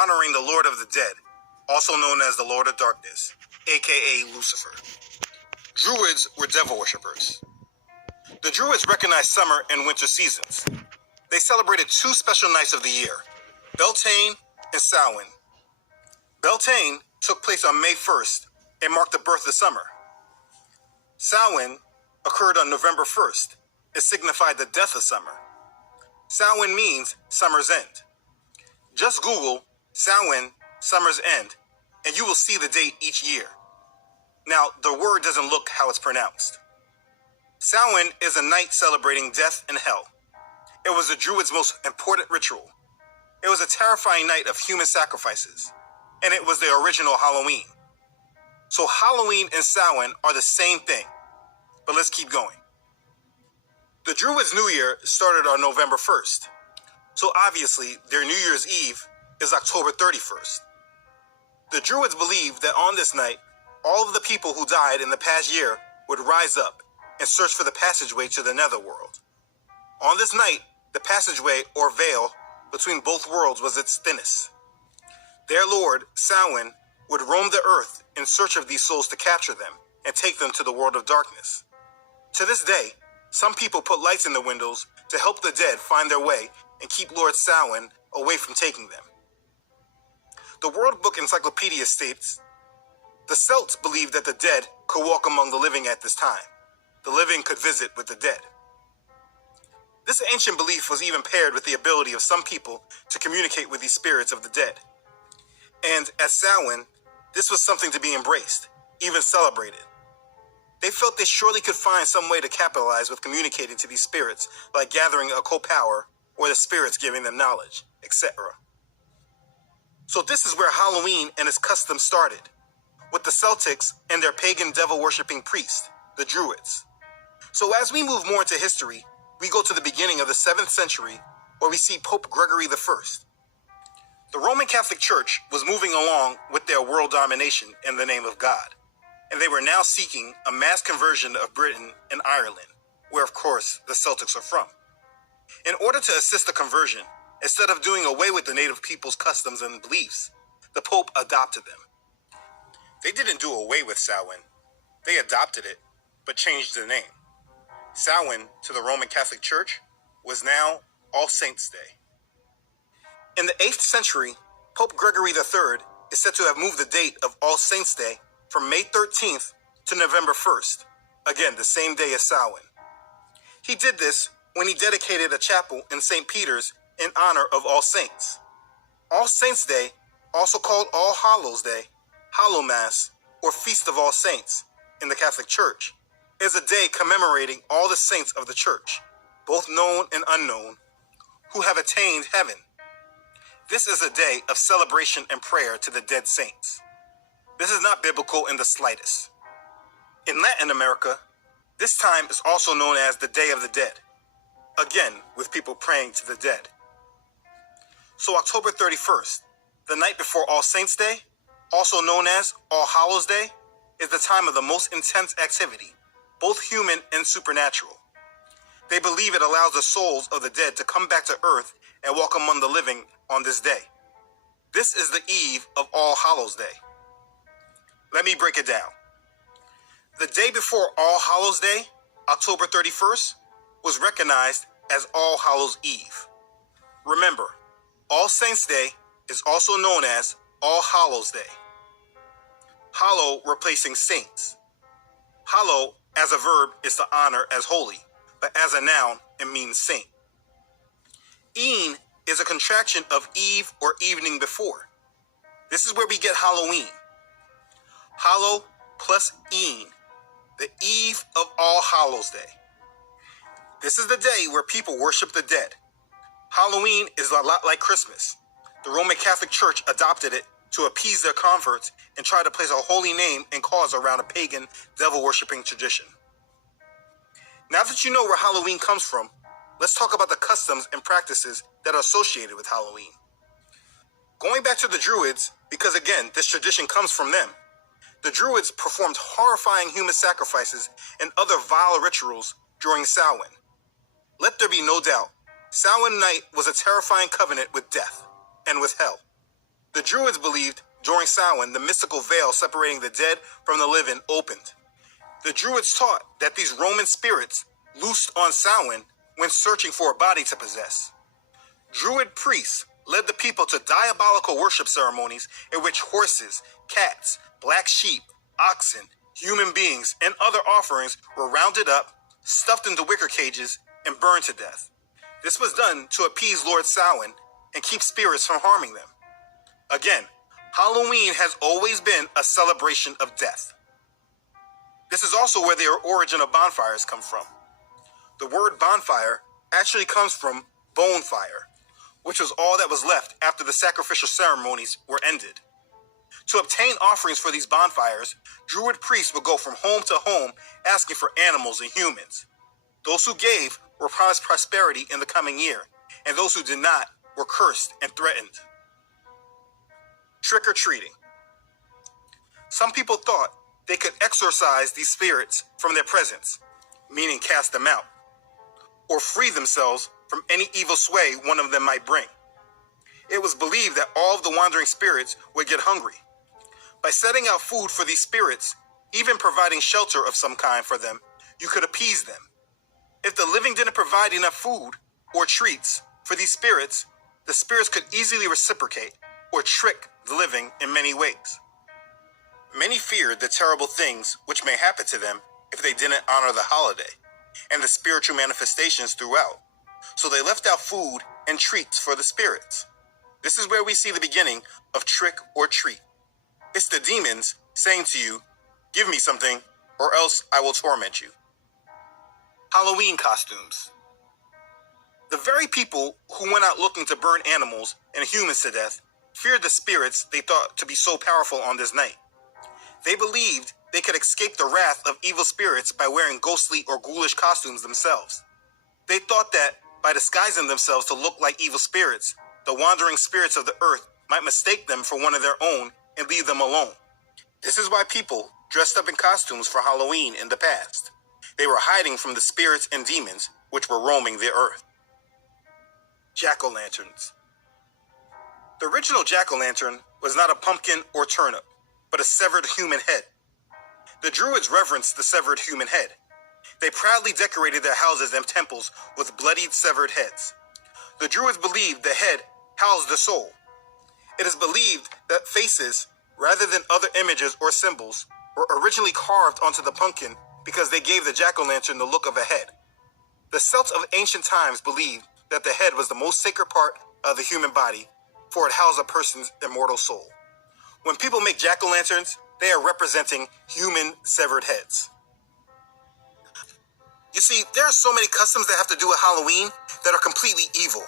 honoring the Lord of the Dead, also known as the Lord of Darkness, aka Lucifer. Druids were devil worshippers. The Druids recognized summer and winter seasons. They celebrated two special nights of the year, Beltane and Samhain. Beltane took place on May 1st and marked the birth of summer. Samhain occurred on November 1st. It signified the death of summer. Samhain means summer's end. Just Google Samhain, summer's end, and you will see the date each year. Now, the word doesn't look how it's pronounced. Samhain is a night celebrating death and hell. It was the Druids' most important ritual. It was a terrifying night of human sacrifices, and it was the original Halloween. So Halloween and Samhain are the same thing, but let's keep going. The Druids' New Year started on November 1st, so obviously their New Year's Eve is October 31st. The Druids believed that on this night, all of the people who died in the past year would rise up and search for the passageway to the netherworld. On this night, the passageway or veil between both worlds was its thinnest. Their lord, Samhain, would roam the earth in search of these souls to capture them and take them to the world of darkness. To this day, some people put lights in the windows to help the dead find their way and keep Lord Samhain away from taking them. The World Book Encyclopedia states, the Celts believed that the dead could walk among the living at this time. The living could visit with the dead. This ancient belief was even paired with the ability of some people to communicate with these spirits of the dead. And at Samhain, this was something to be embraced, even celebrated. They felt they surely could find some way to capitalize with communicating to these spirits, like gathering occult power or the spirits giving them knowledge, etc. So this is where Halloween and its customs started, with the Celtics and their pagan devil-worshipping priests, the Druids. So as we move more into history, we go to the beginning of the 7th century, where we see Pope Gregory I. The Roman Catholic Church was moving along with their world domination in the name of God, and they were now seeking a mass conversion of Britain and Ireland, where of course the Celtics are from. In order to assist the conversion, instead of doing away with the native people's customs and beliefs, the Pope adopted them. They didn't do away with Samhain. They adopted it, but changed the name. Samhain to the Roman Catholic Church was now All Saints' Day. In the 8th century, Pope Gregory III is said to have moved the date of All Saints' Day from May 13th to November 1st, again the same day as Samhain. He did this when he dedicated a chapel in St. Peter's in honor of All Saints. All Saints' Day, also called All Hallows' Day, Hallow Mass, or Feast of All Saints in the Catholic Church, is a day commemorating all the saints of the Church, both known and unknown, who have attained heaven. This is a day of celebration and prayer to the dead saints. This is not biblical in the slightest. In Latin America, this time is also known as the Day of the Dead, again with people praying to the dead. So October 31st, the night before All Saints' Day, also known as All Hallows' Day, is the time of the most intense activity, both human and supernatural. They believe it allows the souls of the dead to come back to earth and walk among the living on this day. This is the eve of All Hallows' Day. Let me break it down. The day before All Hallows' Day, October 31st, was recognized as All Hallows' Eve. Remember, All Saints' Day is also known as All Hallows' Day. Hallow replacing saints. Hallow as a verb is to honor as holy, but as a noun it means saint. Een is a contraction of eve or evening before. This is where we get Halloween. Hallow plus een, the eve of All Hallows' Day. This is the day where people worship the dead. Halloween is a lot like Christmas. The Roman Catholic Church adopted it to appease their converts and try to place a holy name and cause around a pagan, devil-worshipping tradition. Now that you know where Halloween comes from, let's talk about the customs and practices that are associated with Halloween. Going back to the Druids, because again, this tradition comes from them, the Druids performed horrifying human sacrifices and other vile rituals during Samhain. Let there be no doubt, Samhain night was a terrifying covenant with death and with hell. The Druids believed during Samhain the mystical veil separating the dead from the living opened. The Druids taught that these Roman spirits loosed on Samhain when searching for a body to possess. Druid priests led the people to diabolical worship ceremonies in which horses, cats, black sheep, oxen, human beings, and other offerings were rounded up, stuffed into wicker cages, and burned to death. This was done to appease Lord Samhain and keep spirits from harming them. Again, Halloween has always been a celebration of death. This is also where the origin of bonfires come from. The word bonfire actually comes from bone fire, which was all that was left after the sacrificial ceremonies were ended. To obtain offerings for these bonfires, Druid priests would go from home to home asking for animals and humans. Those who gave were promised prosperity in the coming year, and those who did not were cursed and threatened. Trick-or-treating. Some people thought they could exorcise these spirits from their presence, meaning cast them out, or free themselves from any evil sway one of them might bring. It was believed that all of the wandering spirits would get hungry. By setting out food for these spirits, even providing shelter of some kind for them, you could appease them. If the living didn't provide enough food or treats for these spirits, the spirits could easily reciprocate or trick the living in many ways. Many feared the terrible things which may happen to them if they didn't honor the holiday and the spiritual manifestations throughout, so they left out food and treats for the spirits. This is where we see the beginning of trick or treat. It's the demons saying to you, "Give me something, or else I will torment you." Halloween costumes. The very people who went out looking to burn animals and humans to death feared the spirits they thought to be so powerful on this night. They believed they could escape the wrath of evil spirits by wearing ghostly or ghoulish costumes themselves. They thought that by disguising themselves to look like evil spirits, the wandering spirits of the earth might mistake them for one of their own and leave them alone. This is why people dressed up in costumes for Halloween in the past. They were hiding from the spirits and demons which were roaming the earth. Jack-o'-lanterns. The original jack-o'-lantern was not a pumpkin or turnip, but a severed human head. The Druids reverenced the severed human head. They proudly decorated their houses and temples with bloodied severed heads. The Druids believed the head housed the soul. It is believed that faces, rather than other images or symbols, were originally carved onto the pumpkin because they gave the jack-o'-lantern the look of a head. The Celts of ancient times believed that the head was the most sacred part of the human body, for it housed a person's immortal soul. When people make jack-o'-lanterns, they are representing human severed heads. You see, there are so many customs that have to do with Halloween that are completely evil.